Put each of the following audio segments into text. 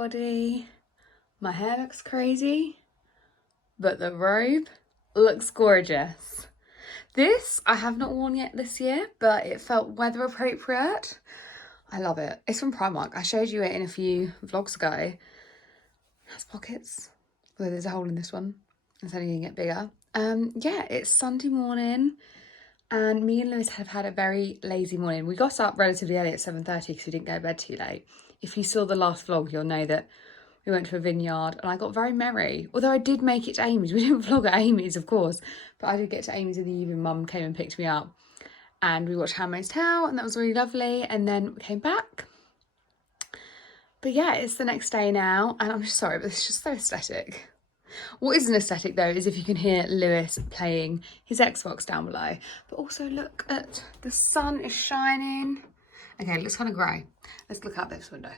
everybody. My hair looks crazy, but the robe looks gorgeous. This I have not worn yet this year, but it felt weather appropriate. I love it. It's from Primark. I showed you it in a few vlogs ago. It has pockets, although there's a hole in this one. It's only gonna get bigger. Yeah, it's Sunday morning and me and Lewis have had a very lazy morning. We got up relatively early at 7:30 because we didn't go to bed too late. If you saw the last vlog, you'll know that we went to a vineyard and I got very merry. Although I did make it to Amy's. We didn't vlog at Amy's, of course, but I did get to Amy's in the evening. Mum came and picked me up and we watched Handmaid's Tale and that was really lovely. And then we came back. But yeah, it's the next day now and I'm just sorry, but it's just so aesthetic. What isn't aesthetic though is if you can hear Lewis playing his Xbox down below. But also look at the sun is shining. Okay, it looks kind of grey. Let's look out this window.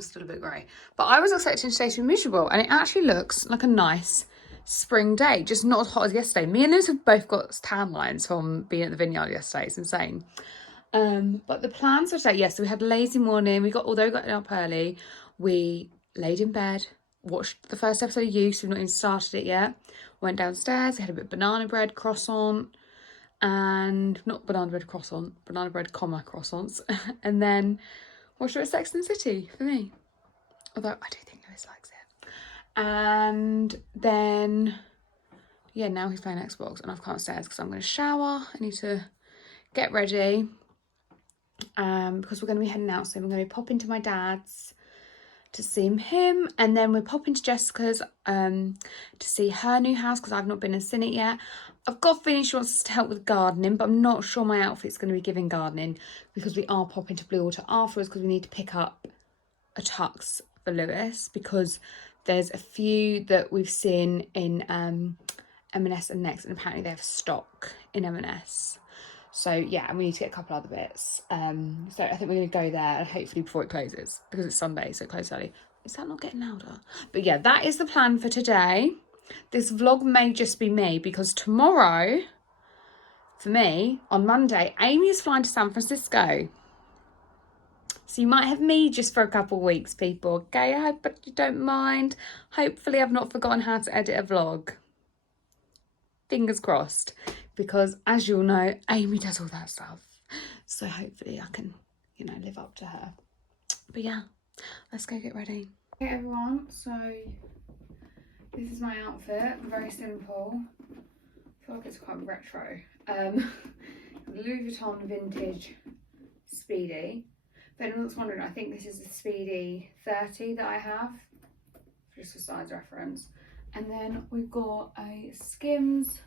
Still a bit grey. But I was expecting today to be miserable and it actually looks like a nice spring day, just not as hot as yesterday. Me and Lewis have both got tan lines from being at the vineyard yesterday. It's insane. But the plans for today, yes, so we had a lazy morning. Although we got up early, we laid in bed, watched the first episode of You, so we've not even started it yet. Went downstairs, we had a bit of banana bread croissant, and not banana bread croissant, banana bread comma croissants, and then watched it at Sex and the City for me. Although I do think Lewis likes it. And then, yeah, now he's playing Xbox and I've come upstairs because I'm going to shower. I need to get ready because we're going to be heading out soon. We're going to pop into my dad's to see him, and then we're popping to Jessica's to see her new house because I've not been and seen it yet. I've got a feeling she wants us to help with gardening, but I'm not sure my outfit's going to be giving gardening because we are popping to Blue Water afterwards because we need to pick up a tux for Lewis because there's a few that we've seen in M&S and Next, and apparently they have stock in M&S. So yeah, and we need to get a couple other bits. So I think we're going to go there and hopefully before it closes because it's Sunday, so it closes early. Is that not getting louder? But yeah, that is the plan for today. This vlog may just be me because tomorrow, for me, on Monday, Amy is flying to San Francisco. So you might have me just for a couple of weeks, people. Okay, I hope you don't mind. Hopefully I've not forgotten how to edit a vlog. Fingers crossed. Because as you'll know, Amy does all that stuff. So hopefully I can, you know, live up to her. But yeah, let's go get ready. Okay everyone, so this is my outfit, very simple. I feel like it's quite retro. Louis Vuitton vintage Speedy. If anyone's wondering, I think this is the Speedy 30 that I have, just for size reference. And then we've got a Skims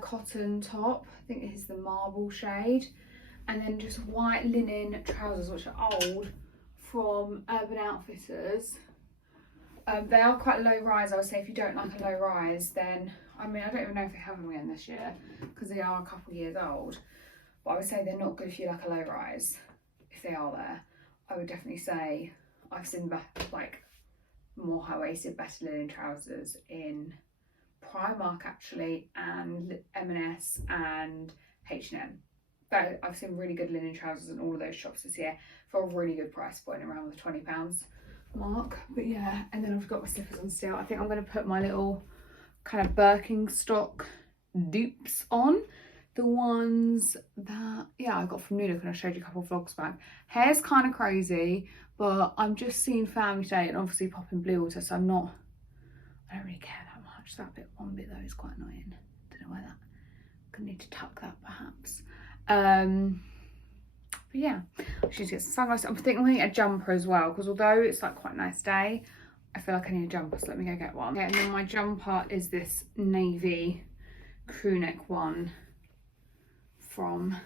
cotton top, I think this is the marble shade, and then just white linen trousers which are old from Urban Outfitters. They are quite low rise. I would say if you don't like a low rise, then I mean I don't even know if they have them again this year because they are a couple of years old, but I would say they're not good if you like a low rise. If they are there, I would definitely say I've seen like more high-waisted better linen trousers in Primark actually, and M&S and H&M. But I've seen really good linen trousers in all of those shops this year for a really good price point, around the £20 mark. But yeah, and then I've got my slippers on still. I think I'm going to put my little kind of Birkenstock dupes on. The ones that, yeah, I got from New Look and I showed you a couple of vlogs back. Hair's kind of crazy, but I'm just seeing family day and obviously popping Blue Water, so I don't really care that much. That one bit though is quite annoying. Don't know why that. Gonna need to tuck that perhaps. But yeah, she's get some sunglasses. I'm thinking I'm gonna get a jumper as well because although it's like quite a nice day, I feel like I need a jumper, so let me go get one. Okay, and then my jumper is this navy crew neck one from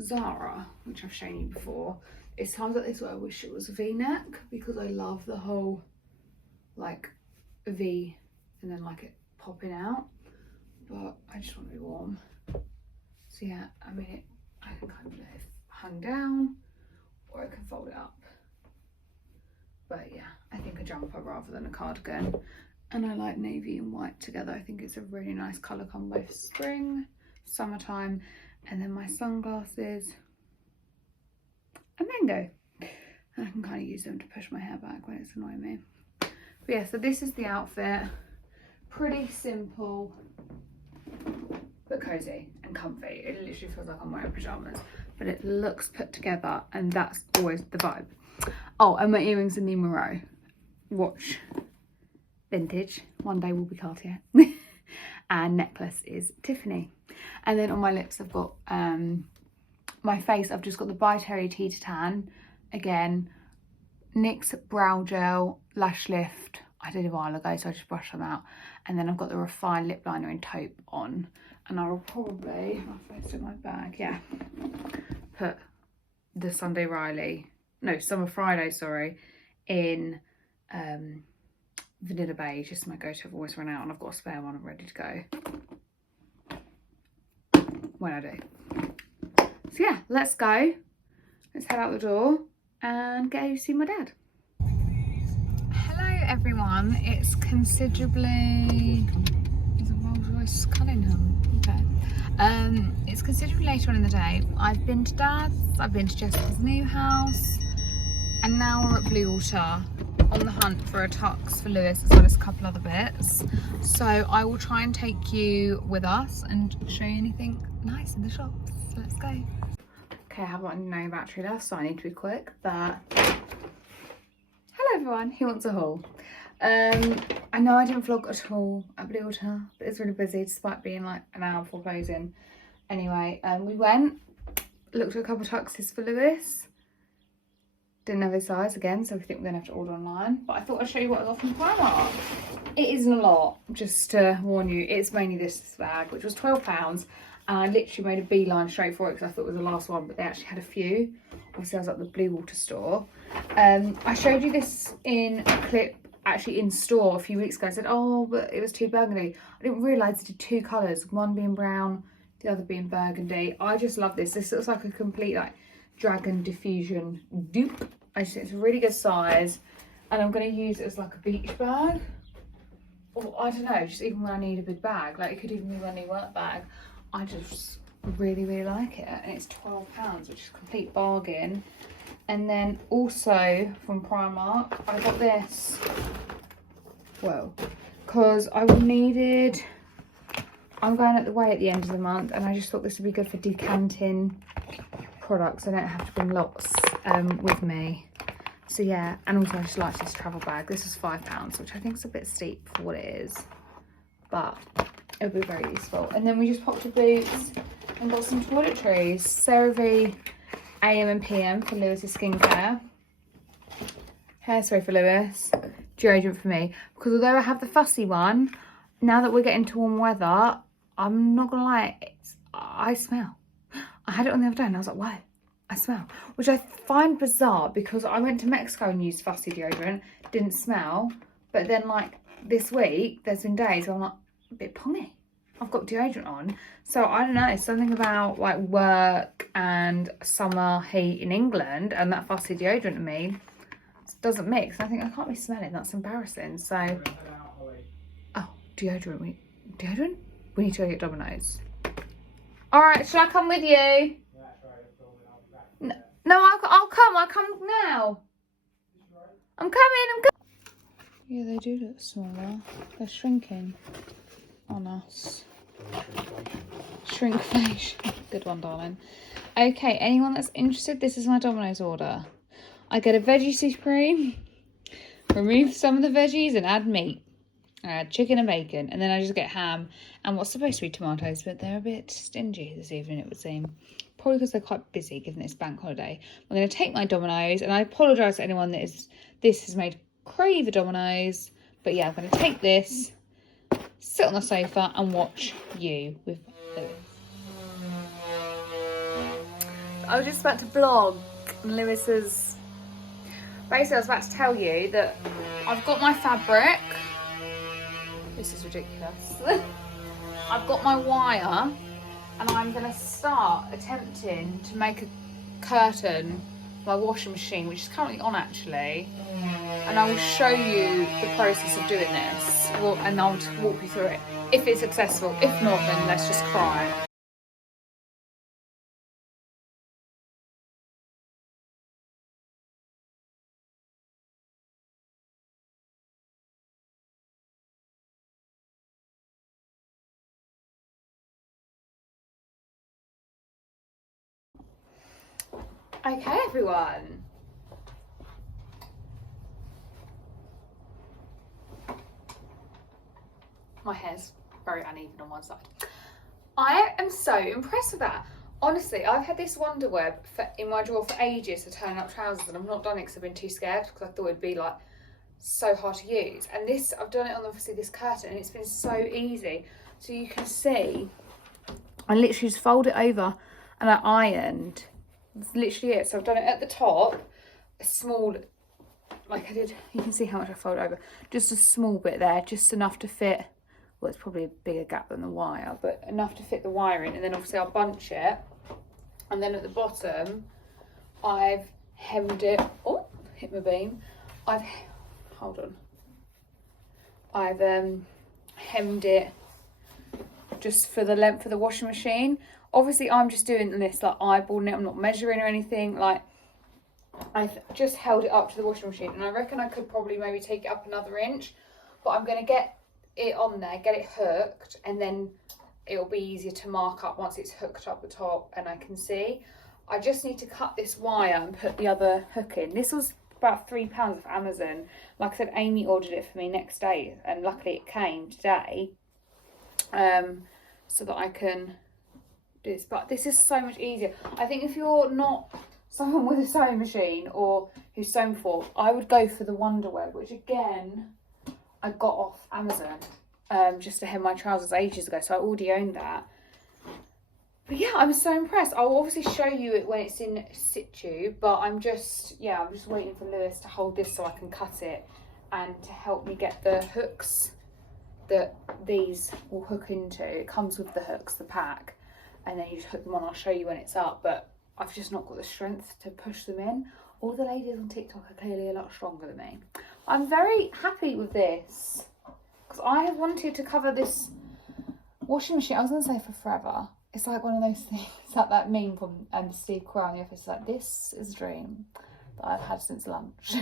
Zara, which I've shown you before. It's times like this where I wish it was a V-neck because I love the whole like V and then like it popping out, but I just want to be warm. So yeah, I mean I can kind of let it hung down or I can fold it up, but yeah, I think a jumper rather than a cardigan. And I like navy and white together. I think it's a really nice colour combo for spring, summertime. And then my sunglasses, a mango. I can kind of use them to push my hair back when it's annoying me. But yeah, so this is the outfit. Pretty simple, but cozy and comfy. It literally feels like I'm wearing pyjamas, but it looks put together, and that's always the vibe. Oh, and my earrings are Numero. Watch, vintage. One day will be Cartier. And necklace is Tiffany. And then on my lips I've got my face, I've just got the By Terry Tea to Tan. Again, NYX Brow Gel Lash Lift. I did a while ago, so I just brushed them out. And then I've got the Refined Lip Liner in Taupe on. And I will probably, I'll put it in my bag, yeah, put the Sunday Riley, no, Summer Friday, sorry, in Vanilla Beige. Just my go-to. I've always run out, and I've got a spare one. I'm ready to go when I do. So yeah, let's go. Let's head out the door and go see my dad. Hello everyone. It's considerably, there's a Rolls Royce Cullingham. Okay. It's considerably later on in the day. I've been to Dad's, I've been to Jessica's new house, and now we're at Bluewater on the hunt for a tux for Lewis, as well as a couple other bits. So I will try and take you with us and show you anything nice in the shops. So let's go. Okay, I haven't got no battery left, so I need to be quick, but hello everyone, who wants a haul? I know I didn't vlog at all at Bluewater, but it's really busy despite being like an hour before closing. Anyway, we went, looked at a couple of tuxes for Lewis. Didn't have his size again, so we think we're gonna have to order online. But I thought I'd show you what I got from Primark. It isn't a lot, just to warn you. It's mainly this bag, which was £12. And I literally made a beeline straight for it because I thought it was the last one, but they actually had a few. Obviously, I was at the Bluewater store. I showed you this in a clip actually in store a few weeks ago. I said, oh, but it was too burgundy. I didn't realise it did two colours, one being brown, the other being burgundy. I just love this. This looks like a complete like dragon diffusion dupe. I just think it's a really good size, and I'm going to use it as like a beach bag, or I don't know, just even when I need a big bag. Like it could even be my new work bag. I just really like it, and it's £12, which is a complete bargain. And then also from Primark, I got this, well, because I needed, I'm going away at the end of the month, and I just thought this would be good for decanting products. I don't have to bring lots with me. So yeah, and also I just like this travel bag. This is £5, which I think is a bit steep for what it is, but it'll be very useful. And then we just popped to Boots and got some toiletries. CeraVe AM and PM for Lewis's skincare, hairspray for Lewis, deodorant for me. Because although I have the fussy one, now that we're getting to warm weather, I'm not gonna lie, I smell. I had it on the other day and I was like, wow, I smell. Which I find bizarre because I went to Mexico and used fussy deodorant, didn't smell. But then like this week, there's been days where I'm like, a bit pongy. I've got deodorant on. So I don't know, something about like work and summer heat in England and that fussy deodorant to me doesn't mix. I think I can't be smelling, that's embarrassing. So, oh, deodorant, deodorant? We need to go get Domino's. All right, shall I come with you? No, I'll come now. I'm coming. Yeah, they do look smaller. They're shrinking on us. Shrinkflation. Good one, darling. Okay, anyone that's interested, this is my Domino's order. I get a veggie supreme, remove some of the veggies and add meat. I add chicken and bacon, and then I just get ham and what's supposed to be tomatoes, but they're a bit stingy this evening, it would seem. Probably because they're quite busy given it's bank holiday. I'm going to take my Domino's, and I apologise to anyone that this has made crave a Domino's, but yeah, I'm going to take this, sit on the sofa and watch you with Lewis. I was just about to vlog, and Lewis was... Basically, I was about to tell you that I've got my fabric. This is ridiculous. I've got my wire, and I'm going to start attempting to make a curtain my washing machine, which is currently on actually, and I will show you the process of doing this, and I'll walk you through it if it's successful. If not, then let's just cry. Okay, everyone. My hair's very uneven on one side. I am so impressed with that. Honestly, I've had this wonder web in my drawer for ages to turn up trousers, and I've not done it because I've been too scared, because I thought it'd be like so hard to use. And this, I've done it on obviously this curtain, and it's been so easy. So you can see, I literally just fold it over and I ironed. That's literally it. So I've done it at the top, a small, like I did, you can see how much I fold over. Just a small bit there, just enough to fit, well, it's probably a bigger gap than the wire, but enough to fit the wire in. And then obviously I'll bunch it. And then at the bottom, I've hemmed it. Oh, hit my beam. Hold on. I've hemmed it just for the length of the washing machine. Obviously, I'm just doing this like eyeballing it. I'm not measuring or anything. Like, I've just held it up to the washing machine, and I reckon I could probably maybe take it up another inch. But I'm going to get it on there, get it hooked, and then it'll be easier to mark up once it's hooked up the top and I can see. I just need to cut this wire and put the other hook in. This was about £3 off Amazon. Like I said, Amy ordered it for me next day, and luckily it came today, so that I can do this. But this is so much easier. I think if you're not someone with a sewing machine or who's sewn for, I would go for the Wonder Web, which again I got off Amazon just to hem my trousers ages ago, so I already owned that. But yeah, I'm so impressed. I'll obviously show you it when it's in situ, but I'm just waiting for Lewis to hold this so I can cut it, and to help me get the hooks that these will hook into. It comes with the hooks, the pack, and then you just hook them on. I'll show you when it's up, but I've just not got the strength to push them in. All the ladies on TikTok are clearly a lot stronger than me. I'm very happy with this, because I have wanted to cover this washing machine, I was going to say for forever. It's like one of those things, it's like that meme from Steve Carell in The Office, like, this is a dream that I've had since lunch.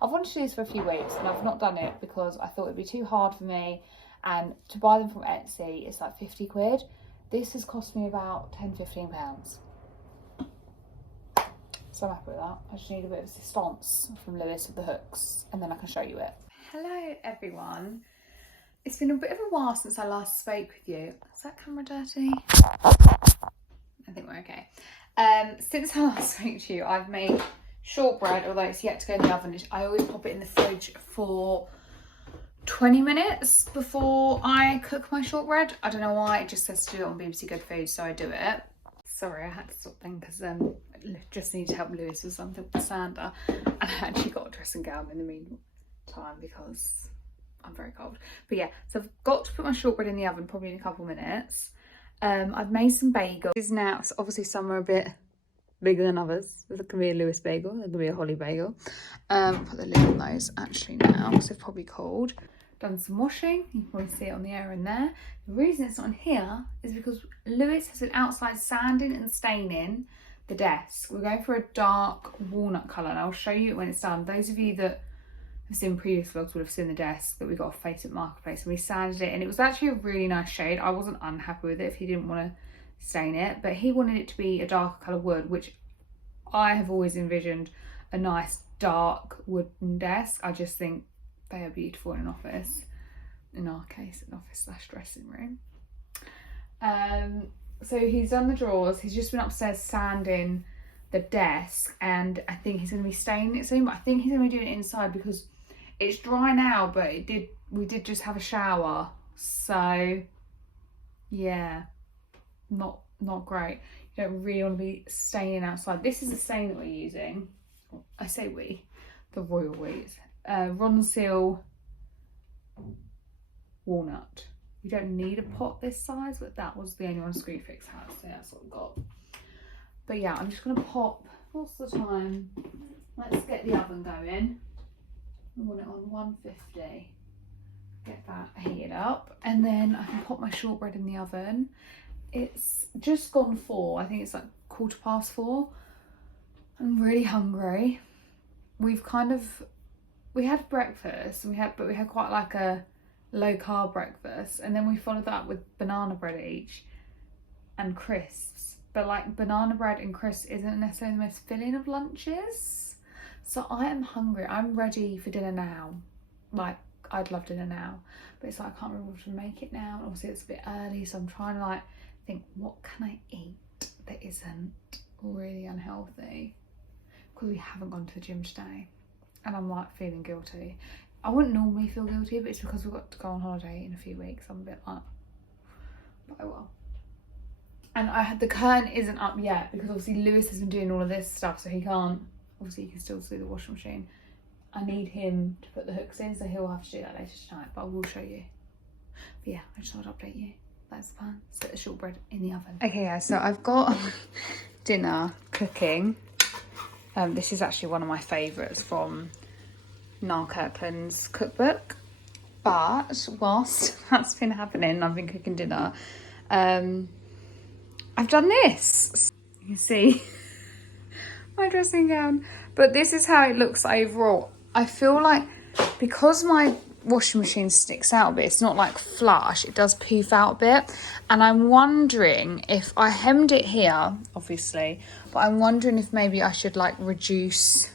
I've wanted to do this for a few weeks, and I've not done it because I thought it'd be too hard for me, and to buy them from Etsy, it's like 50 quid. This has cost me about £10–15. So I'm happy with that. I just need a bit of assistance from Lewis with the hooks, and then I can show you it. Hello everyone. It's been a bit of a while since I last spoke with you. Is that camera dirty? I think we're okay. Since I last spoke to you, I've made shortbread, although it's yet to go in the oven. I always pop it in the fridge for 20 minutes before I cook my shortbread. I don't know why, it just says to do it on BBC Good Food, so I do it. Sorry, I had to stop then because just need to help Lewis with something with the sander. And I actually got a dressing gown in the meantime because I'm very cold. But yeah, so I've got to put my shortbread in the oven probably in a couple of minutes. I've made some bagels. This is now, so obviously some are a bit bigger than others. There's going to be a Lewis bagel, there's going to be a Holly bagel. Put the lid on those actually now, because they've probably cooled. Done some washing, you can probably see it on the air in there. The reason it's not in here is because Lewis has been outside sanding and staining the desk. We're going for a dark walnut colour, and I'll show you it when it's done. Those of you that have seen previous vlogs would have seen the desk that we got off Facebook Marketplace, and we sanded it, and it was actually a really nice shade. I wasn't unhappy with it if he didn't want to stain it, but he wanted it to be a darker colour wood, which I have always envisioned a nice dark wooden desk. I just think they are beautiful in an office. In our case, an office / dressing room. So he's done the drawers. He's just been upstairs sanding the desk, and I think he's going to be staining it soon. But I think he's going to be doing it inside because it's dry now. But we did just have a shower, so yeah, not great. You don't really want to be staining outside. This is the stain that we're using. I say we, the royal we. Ronseal walnut. You don't need a pot this size, but that was the only one Screwfix had, so that's what we got. But yeah, I'm just going to pop, what's the time? Let's get the oven going. I want it on 150. Get that heated up, and then I can pop my shortbread in the oven. It's just gone 4. I think it's like 4:15. I'm really hungry. We had breakfast, but we had quite like a low carb breakfast, and then we followed that with banana bread each and crisps. but like banana bread and crisps isn't necessarily the most filling of lunches. So I am hungry. I'm ready for dinner now. Like, I'd love dinner now, but it's like I can't remember what to make it now. Obviously it's a bit early, so I'm trying to like think, what can I eat that isn't really unhealthy? Because we haven't gone to the gym today and I'm like feeling guilty. I wouldn't normally feel guilty, but it's because we've got to go on holiday in a few weeks. I'm a bit like, but I will. And the curtain isn't up yet because obviously Lewis has been doing all of this stuff, so he can't, obviously he can still see the washing machine. I need him to put the hooks in, so he'll have to do that later tonight, but I will show you. But yeah, I just thought I'd update you. That's the plan. Set the shortbread in the oven. Okay guys, so I've got dinner cooking. This is actually one of my favourites from Niall Kirkland's cookbook. But whilst that's been happening, I've been cooking dinner. I've done this. You can see my dressing gown. But this is how it looks overall. I feel like because my washing machine sticks out a bit, it's not like flush, it does poof out a bit. And I'm wondering if I hemmed it here, obviously, but I'm wondering if maybe I should like reduce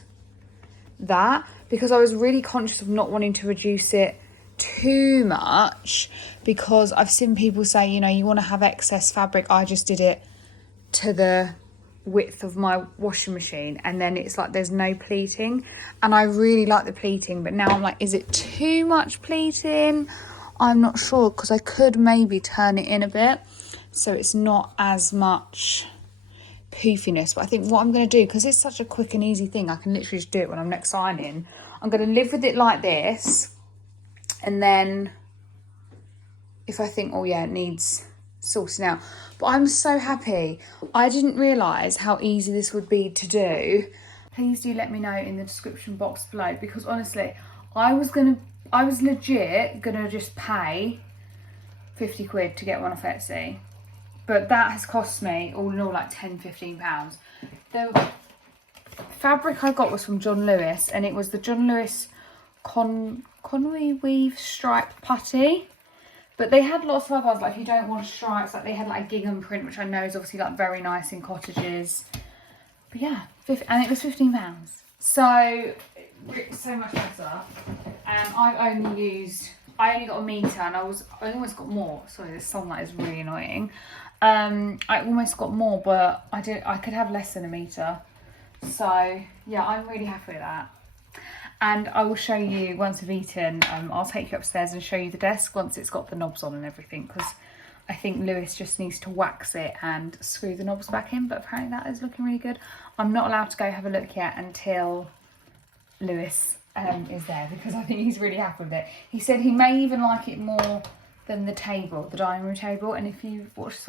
that, because I was really conscious of not wanting to reduce it too much, because I've seen people say, you know, you want to have excess fabric. I just did it to the width of my washing machine and then it's like there's no pleating, and I really like the pleating, but now I'm like, is it too much pleating? I'm not sure, because I could maybe turn it in a bit so it's not as much poofiness. But I think what I'm going to do, because it's such a quick and easy thing, I can literally just do it when I'm next ironing. I'm going to live with it like this, and then if I think, oh yeah, it needs sorting out. But I'm so happy. I didn't realise how easy this would be to do. Please do let me know in the description box below, because honestly, I was legit gonna just pay 50 quid to get one off Etsy. But that has cost me all in all like 10-15 pounds. The fabric I got was from John Lewis, and it was the John Lewis Conway Weave Stripe Putty. But they had lots of other ones, like if you don't want stripes, like they had like a gingham print, which I know is obviously like very nice in cottages. But yeah, and it was £15. So, so much better. I only got a metre, and I almost got more. Sorry, this sunlight is really annoying. I almost got more, but I could have less than a metre. So yeah, I'm really happy with that. And I will show you once I've eaten. I'll take you upstairs and show you the desk once it's got the knobs on and everything, because I think Lewis just needs to wax it and screw the knobs back in, but apparently that is looking really good. I'm not allowed to go have a look yet until Lewis is there, because I think he's really happy with it. He said he may even like it more than the table, the dining room table, and if you've watched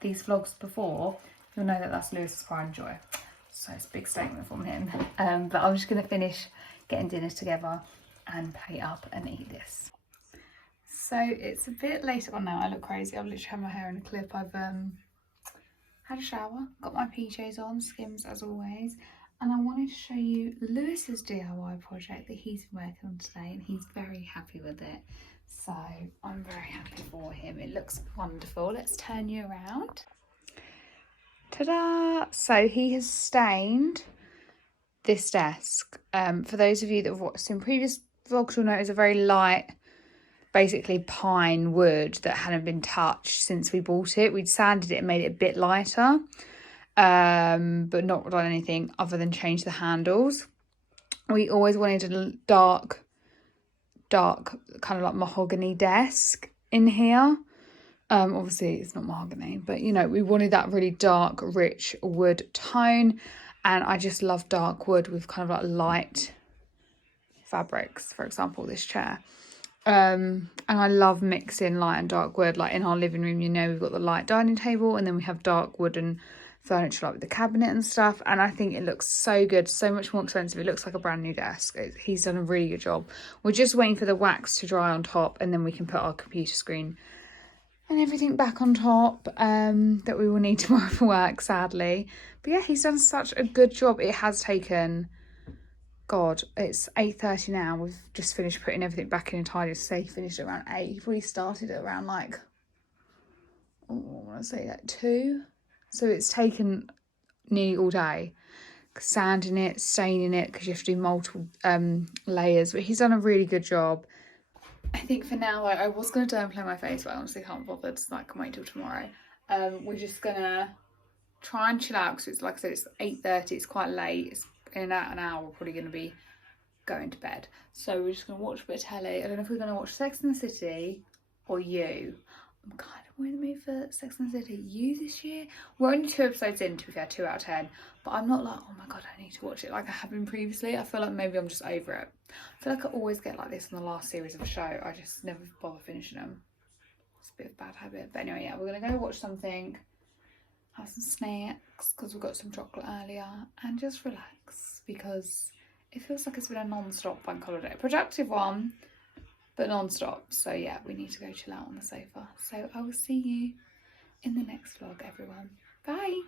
these vlogs before, you'll know that that's Lewis's pride and joy. So it's a big statement from him. But I'm just going to finish getting dinner together and plate up and eat this. So it's a bit later on now. I look crazy. I've literally had my hair in a clip. I've had a shower, got my PJs on, Skims as always, and I wanted to show you Lewis's DIY project that he's been working on today, and he's very happy with it. So I'm very happy for him. It looks wonderful. Let's turn you around. Ta-da! So he has stained this desk. For those of you that have watched in previous vlogs, you'll know it's a very light, basically pine wood that hadn't been touched since we bought it. We'd sanded it and made it a bit lighter, but not done anything other than change the handles. We always wanted a dark kind of like mahogany desk in here. Obviously it's not mahogany, but you know, we wanted that really dark, rich wood tone. And I just love dark wood with kind of like light fabrics, for example, this chair. And I love mixing light and dark wood. Like in our living room, you know, we've got the light dining table, and then we have dark wooden furniture like with the cabinet and stuff. And I think it looks so good, so much more expensive. It looks like a brand new desk. He's done a really good job. We're just waiting for the wax to dry on top, and then we can put our computer screen and everything back on top that we will need tomorrow for work, sadly. But yeah, he's done such a good job. It has taken, God, it's 8:30 now. We've just finished putting everything back in and tidy. So he finished at around 8. He probably started at around like, oh, I want to say like 2. So it's taken nearly all day. Sanding it, staining it, because you have to do multiple layers. But he's done a really good job. I think for now, like, I was going to dermaplane my face, but I honestly can't bother. So I can wait till tomorrow. We're just going to try and chill out because it's, like I said, it's 8:30. It's quite late. It's in about an hour. We're probably going to be going to bed. So we're just going to watch a bit of telly. I don't know if we're going to watch Sex and the City or You. I'm kind of more in the mood for Sex and the City. You this year? We're only 2 episodes in, to be fair, 2 out of 10. But I'm not like, oh my god, I need to watch it like I have been previously. I feel like maybe I'm just over it. I feel like I always get like this in the last series of a show. I just never bother finishing them. It's a bit of a bad habit. But anyway, yeah, we're going to go watch something, have some snacks, because we got some chocolate earlier, and just relax, because it feels like it's been a non-stop bank holiday. Productive one, but non-stop. So yeah, we need to go chill out on the sofa. So I will see you in the next vlog, everyone. Bye.